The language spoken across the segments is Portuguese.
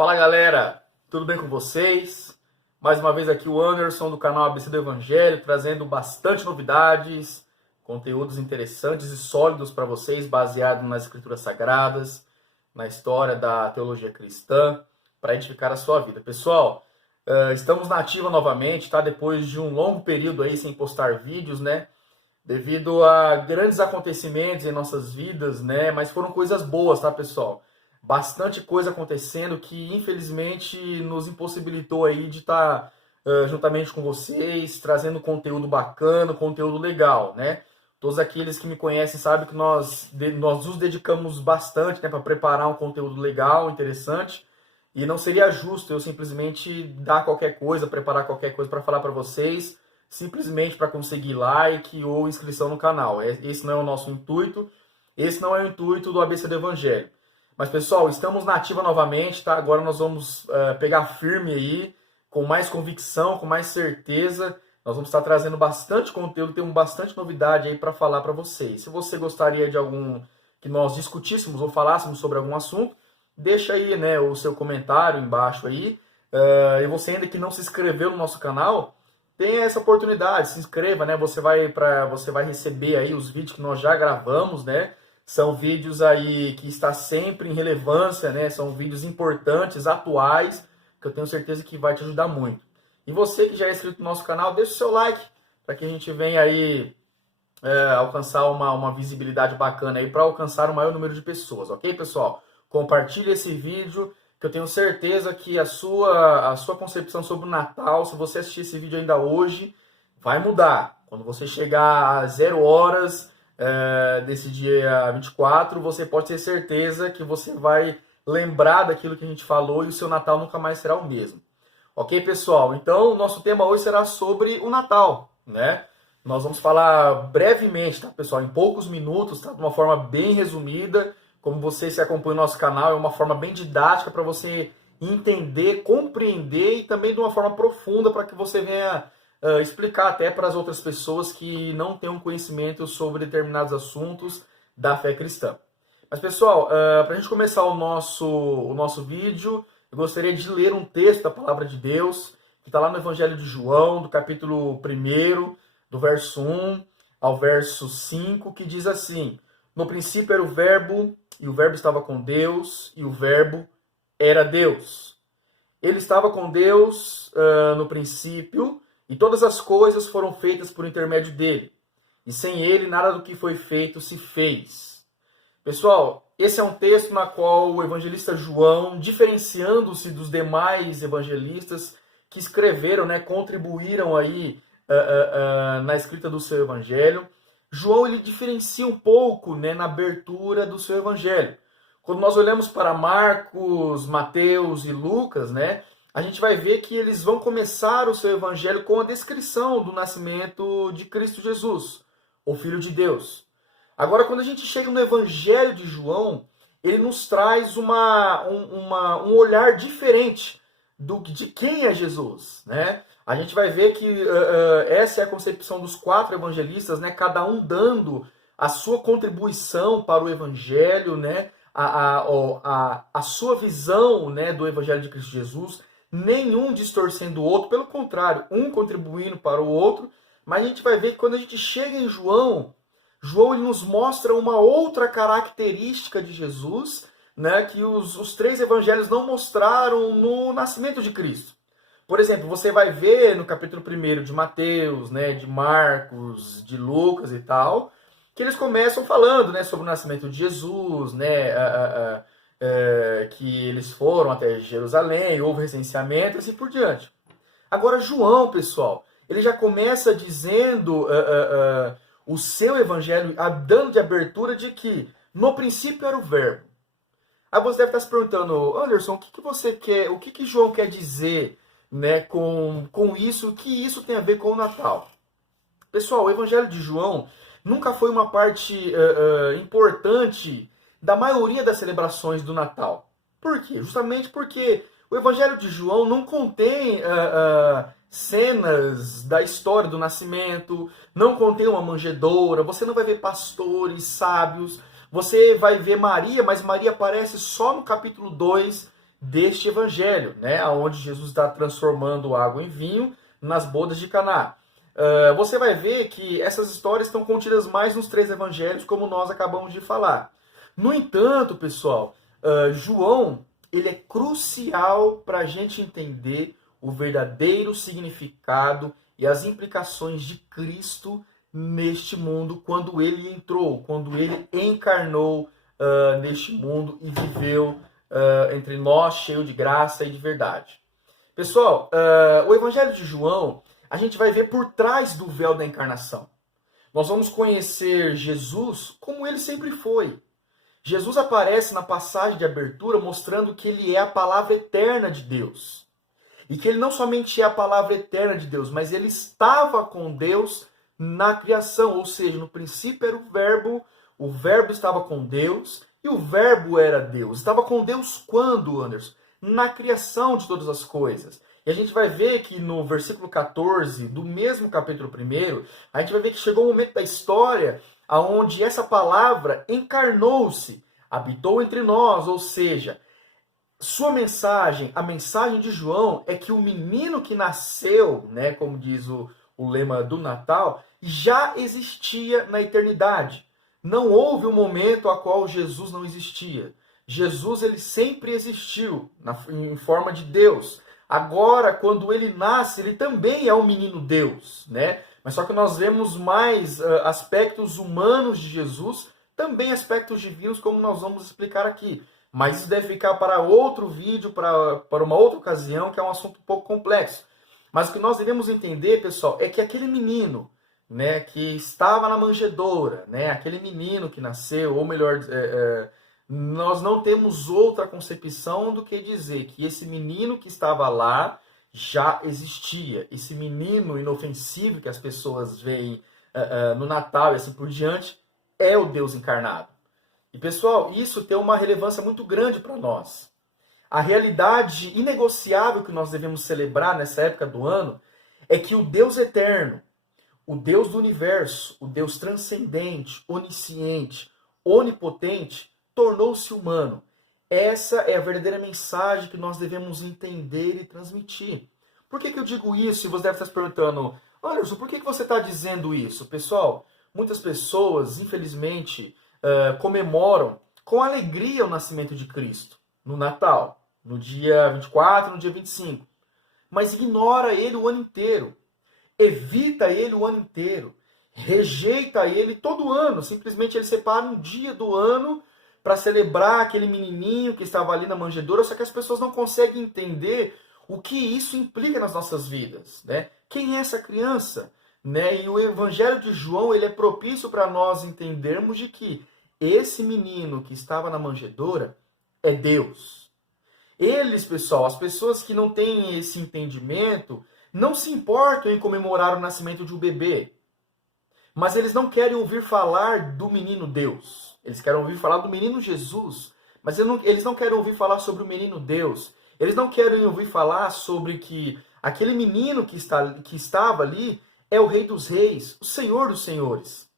Fala galera, tudo bem com vocês? Mais uma vez aqui o Anderson do canal ABC do Evangelho, trazendo bastante novidades, conteúdos interessantes e sólidos para vocês, baseado nas escrituras sagradas, na história da teologia cristã, para edificar a sua vida. Pessoal, estamos na ativa novamente, tá? Depois de um longo período aí sem postar vídeos, né? Devido a grandes acontecimentos em nossas vidas, né? Mas foram coisas boas, tá, pessoal? Bastante coisa acontecendo que infelizmente nos impossibilitou aí de estar juntamente com vocês, trazendo conteúdo bacana, conteúdo legal, né? Todos aqueles que me conhecem sabem que nós nos dedicamos bastante, né, para preparar um conteúdo legal, interessante, e não seria justo eu simplesmente dar qualquer coisa, preparar qualquer coisa para falar para vocês, simplesmente para conseguir like ou inscrição no canal. Esse não é o nosso intuito, esse não é o intuito do ABC do Evangelho. Mas, pessoal, estamos na ativa novamente, tá? Agora nós vamos pegar firme aí, com mais convicção, com mais certeza. Nós vamos estar trazendo bastante conteúdo, temos bastante novidade aí para falar para vocês. Se você gostaria de algum que nós discutíssemos ou falássemos sobre algum assunto, deixa aí, né, o seu comentário embaixo aí. E você ainda que não se inscreveu no nosso canal, tem essa oportunidade, se inscreva, né? Você vai receber aí os vídeos que nós já gravamos, né? São vídeos aí que está sempre em relevância, né? São vídeos importantes, atuais, que eu tenho certeza que vai te ajudar muito. E você que já é inscrito no nosso canal, deixa o seu like, para que a gente venha aí alcançar uma visibilidade bacana aí, para alcançar o maior número de pessoas, ok, pessoal? Compartilhe esse vídeo, que eu tenho certeza que a sua concepção sobre o Natal, se você assistir esse vídeo ainda hoje, vai mudar. Quando você chegar a 0 horas desse dia 24, você pode ter certeza que você vai lembrar daquilo que a gente falou e o seu Natal nunca mais será o mesmo. Ok, pessoal? Então, o nosso tema hoje será sobre o Natal, né? Nós vamos falar brevemente, tá, pessoal? Em poucos minutos, tá? De uma forma bem resumida. Como vocês se acompanham no nosso canal, é uma forma bem didática para você entender, compreender e também de uma forma profunda para que você venha explicar até para as outras pessoas que não têm um conhecimento sobre determinados assuntos da fé cristã. Mas, pessoal, para a gente começar o nosso vídeo, eu gostaria de ler um texto da Palavra de Deus, que está lá no Evangelho de João, do capítulo 1, do verso 1 ao verso 5, que diz assim: No princípio era o Verbo, e o Verbo estava com Deus, e o Verbo era Deus. Ele estava com Deus no princípio, e todas as coisas foram feitas por intermédio dele. E sem ele, nada do que foi feito se fez. Pessoal, esse é um texto na qual o evangelista João, diferenciando-se dos demais evangelistas que escreveram, né, contribuíram aí na escrita do seu evangelho, João ele diferencia um pouco, né, na abertura do seu evangelho. Quando nós olhamos para Marcos, Mateus e Lucas, né, a gente vai ver que eles vão começar o seu evangelho com a descrição do nascimento de Cristo Jesus, o Filho de Deus. Agora, quando a gente chega no evangelho de João, ele nos traz um olhar diferente de quem é Jesus, né? A gente vai ver que essa é a concepção dos 4 evangelistas, né? Cada um dando a sua contribuição para o evangelho, né? A sua visão, né, do evangelho de Cristo Jesus, nenhum distorcendo o outro, pelo contrário, um contribuindo para o outro. Mas a gente vai ver que quando a gente chega em João ele nos mostra uma outra característica de Jesus, né, que os 3 evangelhos não mostraram no nascimento de Cristo. Por exemplo, você vai ver no capítulo 1 de Mateus, né, de Marcos, de Lucas e tal, que eles começam falando, né, sobre o nascimento de Jesus, né, que eles foram até Jerusalém, houve recenseamento, assim por diante. Agora, João, pessoal, ele já começa dizendo o seu evangelho, dando de abertura de que no princípio era o Verbo. Aí você deve estar se perguntando, Anderson, o que você quer, o que João quer dizer, né, com isso, o que isso tem a ver com o Natal? Pessoal, o evangelho de João nunca foi uma parte importante da maioria das celebrações do Natal. Por quê? Justamente porque o evangelho de João não contém cenas da história do nascimento, não contém uma manjedoura, você não vai ver pastores, sábios, você vai ver Maria, mas Maria aparece só no capítulo 2, deste evangelho, né, onde Jesus está transformando água em vinho nas bodas de Caná. Você vai ver que essas histórias estão contidas mais nos 3 evangelhos, como nós acabamos de falar. No entanto, pessoal, João ele é crucial para a gente entender o verdadeiro significado e as implicações de Cristo neste mundo, quando ele entrou, quando ele encarnou neste mundo e viveu entre nós, cheio de graça e de verdade. Pessoal, o Evangelho de João, a gente vai ver por trás do véu da encarnação. Nós vamos conhecer Jesus como ele sempre foi. Jesus aparece na passagem de abertura mostrando que ele é a palavra eterna de Deus. E que ele não somente é a palavra eterna de Deus, mas ele estava com Deus na criação. Ou seja, no princípio era o verbo estava com Deus e o verbo era Deus. Estava com Deus quando, Anderson? Na criação de todas as coisas. E a gente vai ver que no versículo 14 do mesmo capítulo 1, a gente vai ver que chegou um momento da história onde essa palavra encarnou-se, habitou entre nós, ou seja, sua mensagem, a mensagem de João é que o menino que nasceu, né, como diz o lema do Natal, já existia na eternidade. Não houve um momento a qual Jesus não existia. Jesus ele sempre existiu em forma de Deus. Agora, quando ele nasce, ele também é um menino Deus, né? Mas só que nós vemos mais aspectos humanos de Jesus, também aspectos divinos, como nós vamos explicar aqui. Mas isso deve ficar para outro vídeo, para uma outra ocasião, que é um assunto um pouco complexo. Mas o que nós devemos entender, pessoal, é que aquele menino, né, que estava na manjedoura, né, aquele menino que nasceu, ou melhor, nós não temos outra concepção do que dizer que esse menino que estava lá já existia. Esse menino inofensivo que as pessoas veem no Natal e assim por diante, é o Deus encarnado. E pessoal, isso tem uma relevância muito grande para nós. A realidade inegociável que nós devemos celebrar nessa época do ano é que o Deus eterno, o Deus do universo, o Deus transcendente, onisciente, onipotente, tornou-se humano. Essa é a verdadeira mensagem que nós devemos entender e transmitir. Por que eu digo isso? E você deve estar se perguntando, Anderson, por que você está dizendo isso? Pessoal, muitas pessoas, infelizmente, comemoram com alegria o nascimento de Cristo no Natal, no dia 24, no dia 25. Mas ignora ele o ano inteiro. Evita ele o ano inteiro. Rejeita ele todo ano. Simplesmente ele separa um dia do ano para celebrar aquele menininho que estava ali na manjedoura, só que as pessoas não conseguem entender o que isso implica nas nossas vidas, né? Quem é essa criança? Né? E o Evangelho de João ele é propício para nós entendermos de que esse menino que estava na manjedoura é Deus. Eles, pessoal, as pessoas que não têm esse entendimento, não se importam em comemorar o nascimento de um bebê. Mas eles não querem ouvir falar do menino Deus. Eles querem ouvir falar do menino Jesus. Mas eles não querem ouvir falar sobre o menino Deus. Eles não querem ouvir falar sobre que aquele menino que estava ali é o Rei dos Reis, o Senhor dos Senhores.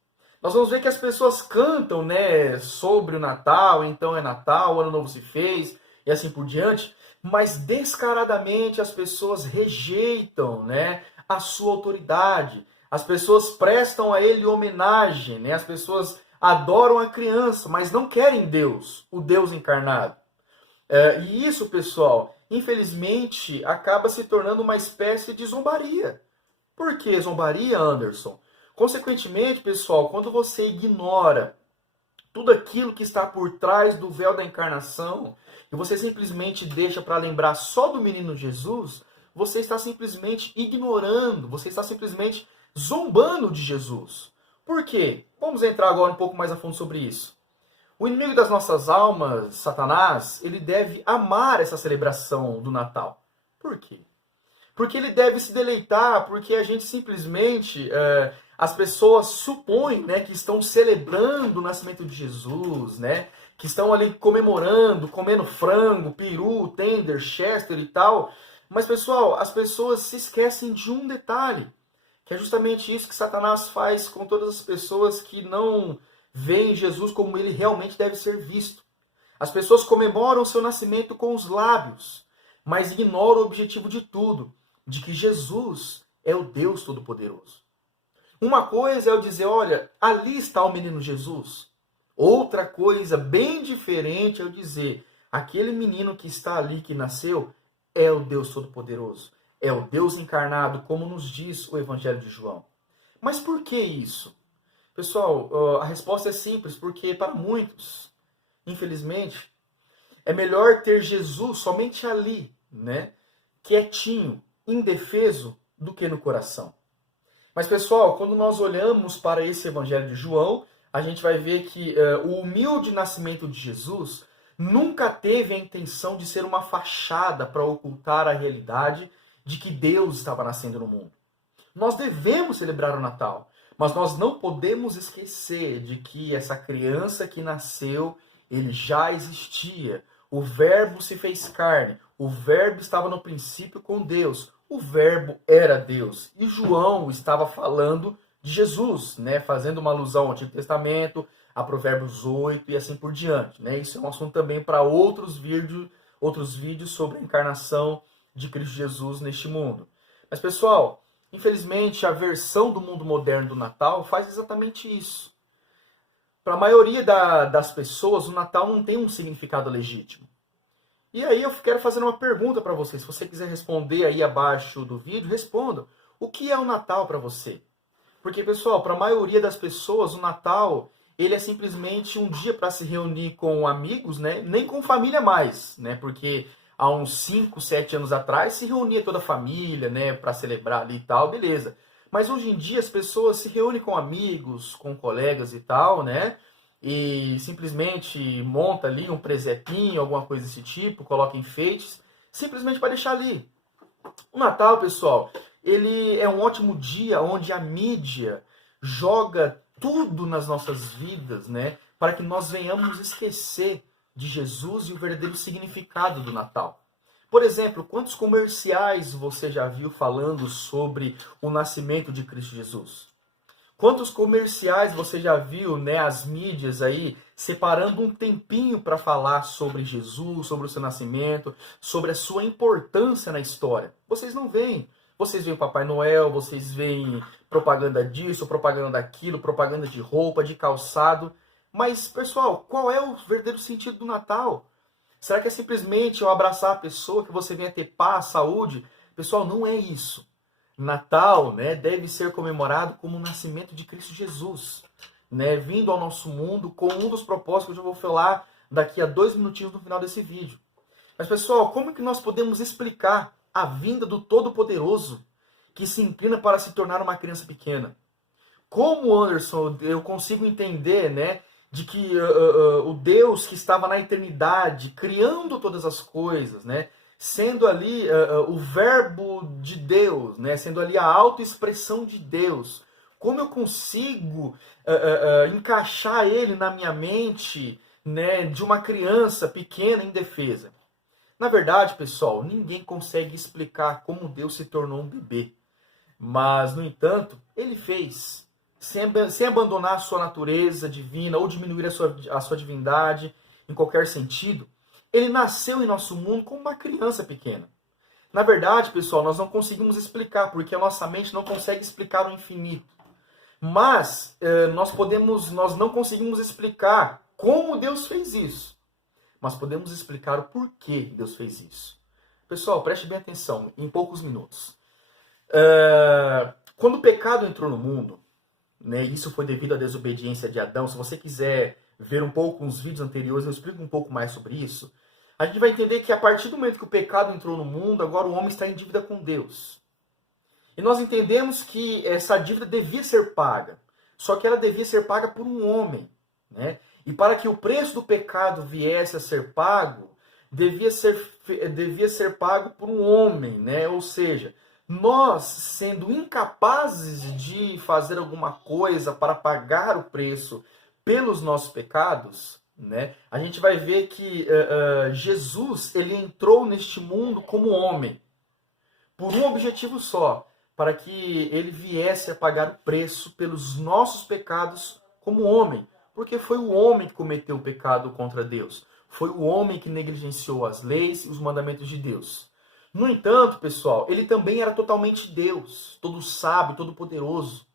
Nós vamos ver que as pessoas cantam, né, sobre o Natal, então é Natal, o Ano Novo se fez, e assim por diante, mas descaradamente as pessoas rejeitam, né, a sua autoridade. As pessoas prestam a ele homenagem, né? As pessoas adoram a criança, mas não querem Deus, o Deus encarnado. E isso, pessoal, infelizmente, acaba se tornando uma espécie de zombaria. Por que zombaria, Anderson? Consequentemente, pessoal, quando você ignora tudo aquilo que está por trás do véu da encarnação e você simplesmente deixa para lembrar só do menino Jesus, você está simplesmente ignorando, você está simplesmente zombando de Jesus. Por quê? Vamos entrar agora um pouco mais a fundo sobre isso. O inimigo das nossas almas, Satanás, ele deve amar essa celebração do Natal. Por quê? Porque ele deve se deleitar, porque a gente simplesmente, as pessoas supõem, né, que estão celebrando o nascimento de Jesus, né, que estão ali comemorando, comendo frango, peru, tender, chester e tal. Mas, pessoal, as pessoas se esquecem de um detalhe, que é justamente isso que Satanás faz com todas as pessoas que não veem Jesus como ele realmente deve ser visto. As pessoas comemoram o seu nascimento com os lábios, mas ignoram o objetivo de tudo, de que Jesus é o Deus Todo-Poderoso. Uma coisa é eu dizer, olha, ali está o menino Jesus. Outra coisa bem diferente é eu dizer, aquele menino que está ali, que nasceu, é o Deus Todo-Poderoso. É o Deus encarnado, como nos diz o Evangelho de João. Mas por que isso? Pessoal, a resposta é simples, porque para muitos, infelizmente, é melhor ter Jesus somente ali, né, quietinho, indefeso, do que no coração. Mas, pessoal, quando nós olhamos para esse Evangelho de João, a gente vai ver que o humilde nascimento de Jesus nunca teve a intenção de ser uma fachada para ocultar a realidade de que Deus estava nascendo no mundo. Nós devemos celebrar o Natal, mas nós não podemos esquecer de que essa criança que nasceu, ele já existia. O Verbo se fez carne, o Verbo estava no princípio com Deus, o Verbo era Deus. E João estava falando de Jesus, né? Fazendo uma alusão ao Antigo Testamento, a Provérbios 8 e assim por diante. Né? Isso é um assunto também para outros vídeos sobre a encarnação de Cristo Jesus neste mundo. Mas, pessoal, infelizmente, a versão do mundo moderno do Natal faz exatamente isso. Para a maioria das pessoas, o Natal não tem um significado legítimo. E aí eu quero fazer uma pergunta para você. Se você quiser responder aí abaixo do vídeo, responda. O que é o Natal para você? Porque, pessoal, para a maioria das pessoas, o Natal ele é simplesmente um dia para se reunir com amigos, né? Nem com família mais, né? Porque há uns 5, 7 anos atrás se reunia toda a família, né? Para celebrar ali e tal, beleza. Mas hoje em dia as pessoas se reúnem com amigos, com colegas e tal, né? E simplesmente monta ali um presepinho, alguma coisa desse tipo, coloca enfeites, simplesmente para deixar ali. O Natal, pessoal, ele é um ótimo dia onde a mídia joga tudo nas nossas vidas, né? Para que nós venhamos esquecer de Jesus e o verdadeiro significado do Natal. Por exemplo, quantos comerciais você já viu falando sobre o nascimento de Cristo Jesus? Quantos comerciais você já viu, né, as mídias aí, separando um tempinho para falar sobre Jesus, sobre o seu nascimento, sobre a sua importância na história? Vocês não veem. Vocês veem o Papai Noel, vocês veem propaganda disso, propaganda daquilo, propaganda de roupa, de calçado. Mas, pessoal, qual é o verdadeiro sentido do Natal? Será que é simplesmente eu abraçar a pessoa, que você venha ter paz, saúde? Pessoal, não é isso. Natal, né, deve ser comemorado como o nascimento de Cristo Jesus, né, vindo ao nosso mundo com um dos propósitos que eu já vou falar daqui a 2 minutinhos no final desse vídeo. Mas, pessoal, como que nós podemos explicar a vinda do Todo-Poderoso que se inclina para se tornar uma criança pequena? Como, Anderson, eu consigo entender, né, de que o Deus que estava na eternidade, criando todas as coisas, né, sendo ali o verbo de Deus, né, sendo ali a autoexpressão de Deus, como eu consigo encaixar ele na minha mente, né, de uma criança pequena, indefesa? Na verdade, pessoal, ninguém consegue explicar como Deus se tornou um bebê. Mas, no entanto, ele fez. Sem abandonar a sua natureza divina ou diminuir a sua divindade em qualquer sentido, ele nasceu em nosso mundo como uma criança pequena. Na verdade, pessoal, nós não conseguimos explicar, porque a nossa mente não consegue explicar o infinito. Mas nós não conseguimos explicar como Deus fez isso. Mas podemos explicar o porquê Deus fez isso. Pessoal, preste bem atenção, em poucos minutos. Quando o pecado entrou no mundo, né, isso foi devido à desobediência de Adão. Se você quiser ver um pouco uns vídeos anteriores, eu explico um pouco mais sobre isso. A gente vai entender que a partir do momento que o pecado entrou no mundo, agora o homem está em dívida com Deus. E nós entendemos que essa dívida devia ser paga. Só que ela devia ser paga por um homem, né? E para que o preço do pecado viesse a ser pago, devia ser pago por um homem, né? Ou seja, nós, sendo incapazes de fazer alguma coisa para pagar o preço pelos nossos pecados, né, a gente vai ver que Jesus ele entrou neste mundo como homem, por um objetivo só, para que ele viesse a pagar o preço pelos nossos pecados como homem, porque foi o homem que cometeu o pecado contra Deus. Foi o homem que negligenciou as leis e os mandamentos de Deus. No entanto, pessoal, ele também era totalmente Deus, todo sábio, todo poderoso.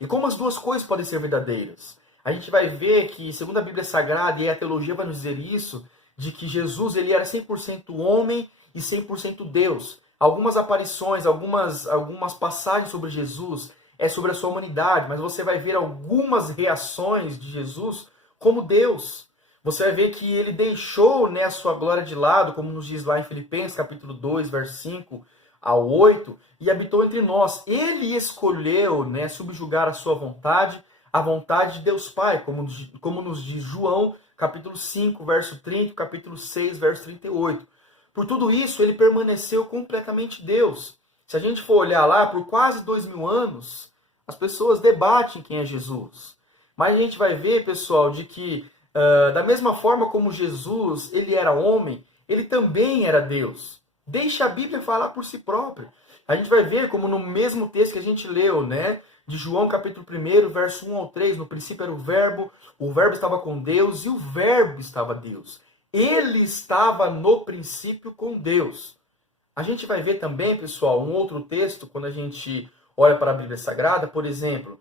E como as duas coisas podem ser verdadeiras? A gente vai ver que, segundo a Bíblia Sagrada, e a teologia vai nos dizer isso, de que Jesus ele era 100% homem e 100% Deus. Algumas aparições, algumas passagens sobre Jesus é sobre a sua humanidade, mas você vai ver algumas reações de Jesus como Deus. Você vai ver que ele deixou, né, a sua glória de lado, como nos diz lá em Filipenses capítulo 2, verso 5 ao 8, e habitou entre nós. Ele escolheu, né, subjugar a sua vontade, a vontade de Deus Pai, como nos diz João, capítulo 5, verso 30, capítulo 6, verso 38. Por tudo isso, ele permaneceu completamente Deus. Se a gente for olhar lá, por quase 2000 anos, as pessoas debatem quem é Jesus. Mas a gente vai ver, pessoal, de que da mesma forma como Jesus ele era homem, ele também era Deus. Deixa a Bíblia falar por si própria. A gente vai ver como no mesmo texto que a gente leu, né? De João capítulo 1, verso 1 ao 3, no princípio era o verbo estava com Deus e o verbo estava Deus. Ele estava no princípio com Deus. A gente vai ver também, pessoal, um outro texto, quando a gente olha para a Bíblia Sagrada, por exemplo,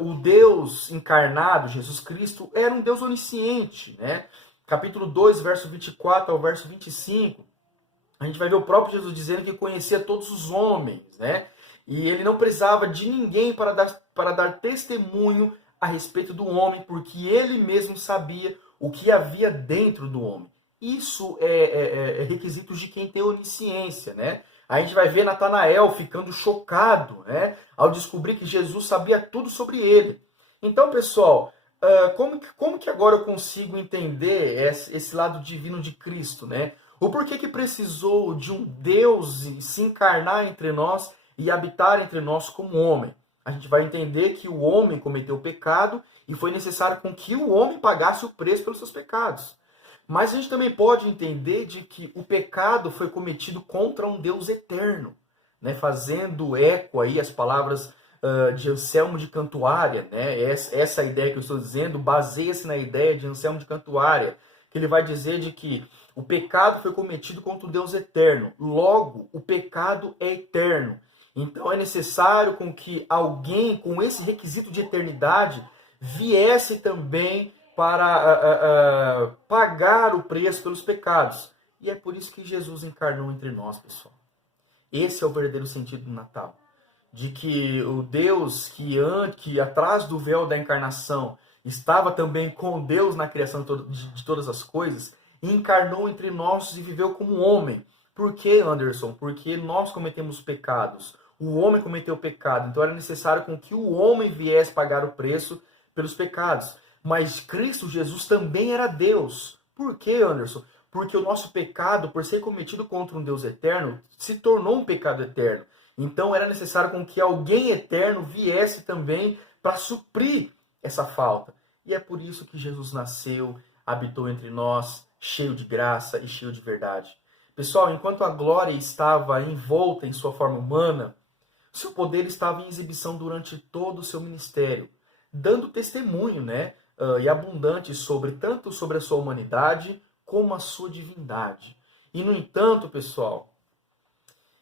o Deus encarnado, Jesus Cristo, era um Deus onisciente, né? Capítulo 2, verso 24 ao verso 25, a gente vai ver o próprio Jesus dizendo que conhecia todos os homens, né? E ele não precisava de ninguém para dar testemunho a respeito do homem, porque ele mesmo sabia o que havia dentro do homem. Isso é requisito de quem tem onisciência, né? A gente vai ver Natanael ficando chocado, né, ao descobrir que Jesus sabia tudo sobre ele. Então, pessoal, como que agora eu consigo entender esse lado divino de Cristo, né? O porquê que precisou de um Deus se encarnar entre nós e habitar entre nós como homem? A gente vai entender que o homem cometeu pecado e foi necessário com que o homem pagasse o preço pelos seus pecados. Mas a gente também pode entender de que o pecado foi cometido contra um Deus eterno, né? Fazendo eco aí as palavras de Anselmo de Cantuária, né? Essa ideia que eu estou dizendo baseia-se na ideia de Anselmo de Cantuária, que ele vai dizer de que o pecado foi cometido contra o Deus eterno. Logo, o pecado é eterno. Então é necessário com que alguém com esse requisito de eternidade viesse também para pagar o preço pelos pecados. E é por isso que Jesus encarnou entre nós, pessoal. Esse é o verdadeiro sentido do Natal. De que o Deus que atrás do véu da encarnação estava também com Deus na criação de todas as coisas, encarnou entre nós e viveu como homem. Por que, Anderson? Porque nós cometemos pecados. O homem cometeu pecado. Então era necessário com que o homem viesse pagar o preço pelos pecados. Mas Cristo Jesus também era Deus. Por quê, Anderson? Porque o nosso pecado, por ser cometido contra um Deus eterno, se tornou um pecado eterno. Então era necessário com que alguém eterno viesse também para suprir essa falta. E é por isso que Jesus nasceu, habitou entre nós, cheio de graça e cheio de verdade. Pessoal, enquanto a glória estava envolta em sua forma humana, seu poder estava em exibição durante todo o seu ministério, dando testemunho, né? E abundante tanto sobre a sua humanidade como a sua divindade. E, no entanto, pessoal,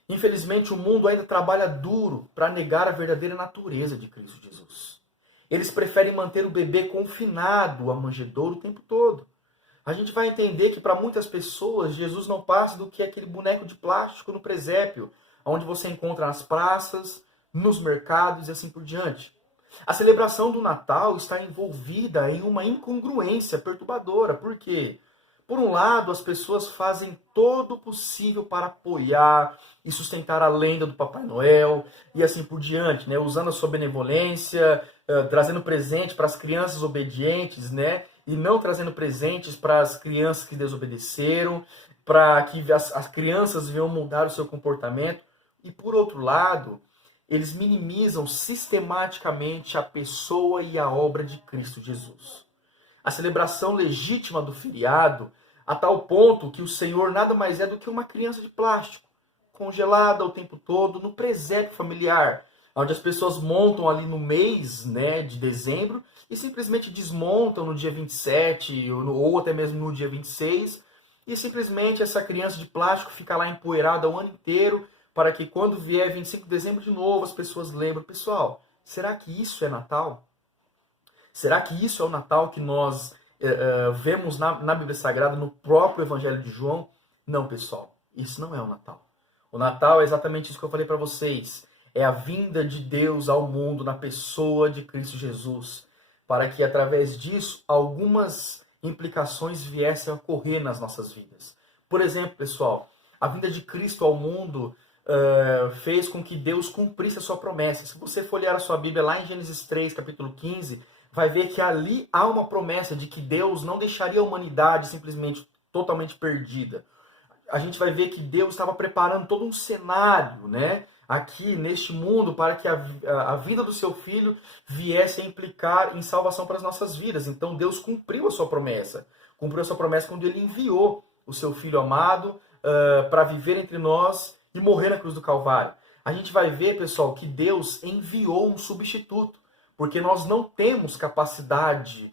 infelizmente o mundo ainda trabalha duro para negar a verdadeira natureza de Cristo Jesus. Eles preferem manter o bebê confinado à manjedoura o tempo todo. A gente vai entender que para muitas pessoas Jesus não passa do que aquele boneco de plástico no presépio, onde você encontra nas praças, nos mercados e assim por diante. A celebração do Natal está envolvida em uma incongruência perturbadora. Por quê? Por um lado, as pessoas fazem todo o possível para apoiar e sustentar a lenda do Papai Noel e assim por diante, né? Usando a sua benevolência, trazendo presente para as crianças obedientes, né? E não trazendo presentes para as crianças que desobedeceram, para que as crianças venham mudar o seu comportamento. E por outro lado, eles minimizam sistematicamente a pessoa e a obra de Cristo Jesus. A celebração legítima do feriado, a tal ponto que o Senhor nada mais é do que uma criança de plástico, congelada o tempo todo no presépio familiar, onde as pessoas montam ali no mês, né, de dezembro e simplesmente desmontam no dia 27 ou até mesmo no dia 26 e simplesmente essa criança de plástico fica lá empoeirada o ano inteiro para que quando vier 25 de dezembro de novo as pessoas lembram. Pessoal, será que isso é Natal? Será que isso é o Natal que nós vemos na Bíblia Sagrada, no próprio Evangelho de João? Não, pessoal, isso não é o Natal. O Natal é exatamente isso que eu falei para vocês. É a vinda de Deus ao mundo na pessoa de Cristo Jesus, para que através disso algumas implicações viessem a ocorrer nas nossas vidas. Por exemplo, pessoal, a vinda de Cristo ao mundo fez com que Deus cumprisse a sua promessa. Se você for olhar a sua Bíblia lá em Gênesis 3, capítulo 15, vai ver que ali há uma promessa de que Deus não deixaria a humanidade simplesmente totalmente perdida. A gente vai ver que Deus estava preparando todo um cenário, né, aqui neste mundo para que a vida do seu filho viesse a implicar em salvação para as nossas vidas. Então Deus cumpriu a sua promessa. Cumpriu a sua promessa quando ele enviou o seu filho amado para viver entre nós e morrer na cruz do Calvário. A gente vai ver, pessoal, que Deus enviou um substituto, porque nós não temos capacidade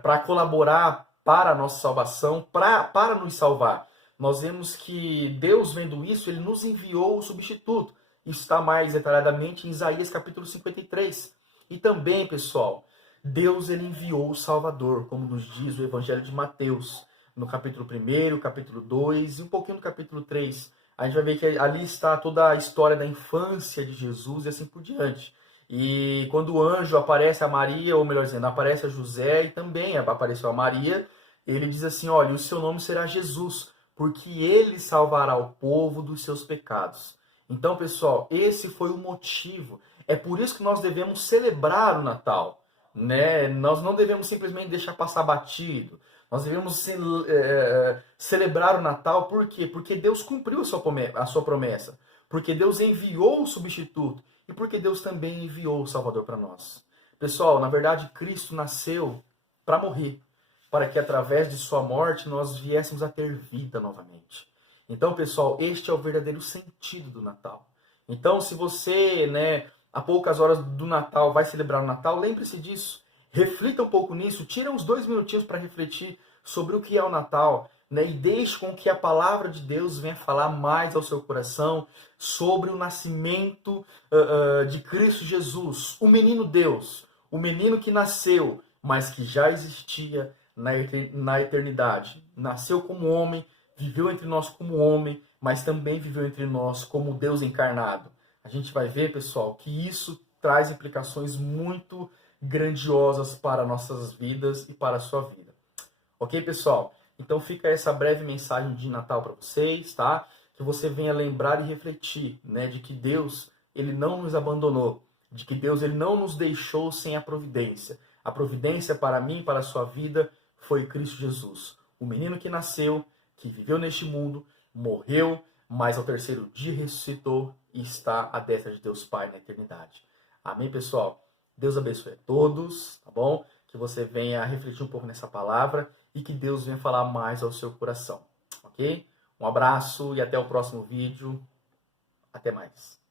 para colaborar para a nossa salvação, para nos salvar. Nós vemos que Deus, vendo isso, ele nos enviou o substituto. Isso está mais detalhadamente em Isaías capítulo 53. E também, pessoal, Deus ele enviou o Salvador, como nos diz o Evangelho de Mateus, no capítulo 1, capítulo 2 e um pouquinho no capítulo 3. A gente vai ver que ali está toda a história da infância de Jesus e assim por diante. E quando o anjo aparece a Maria, ou melhor dizendo, aparece a José e também apareceu a Maria, ele diz assim, olha, o seu nome será Jesus, porque ele salvará o povo dos seus pecados. Então, pessoal, esse foi o motivo. É por isso que nós devemos celebrar o Natal, né? Nós não devemos simplesmente deixar passar batido. Nós devemos celebrar o Natal, por quê? Porque Deus cumpriu a sua promessa. Porque Deus enviou o substituto. E porque Deus também enviou o Salvador para nós. Pessoal, na verdade, Cristo nasceu para morrer, para que através de sua morte nós viéssemos a ter vida novamente. Então, pessoal, este é o verdadeiro sentido do Natal. Então, se você, a poucas horas do Natal vai celebrar o Natal, lembre-se disso. Reflita um pouco nisso, tira uns 2 minutinhos para refletir sobre o que é o Natal, e deixe com que a palavra de Deus venha falar mais ao seu coração sobre o nascimento de Cristo Jesus, o menino Deus, o menino que nasceu, mas que já existia na eternidade. Nasceu como homem, viveu entre nós como homem, mas também viveu entre nós como Deus encarnado. A gente vai ver, pessoal, que isso traz implicações muito grandiosas para nossas vidas e para a sua vida. Ok, pessoal? Então fica essa breve mensagem de Natal para vocês, tá? Que você venha lembrar e refletir, de que Deus, ele não nos abandonou, de que Deus, ele não nos deixou sem a providência. A providência para mim e para a sua vida foi Cristo Jesus, o menino que nasceu, que viveu neste mundo, morreu, mas ao terceiro dia ressuscitou e está à destra de Deus Pai na eternidade. Amém, pessoal? Deus abençoe a todos, tá bom? Que você venha refletir um pouco nessa palavra e que Deus venha falar mais ao seu coração, ok? Um abraço e até o próximo vídeo. Até mais.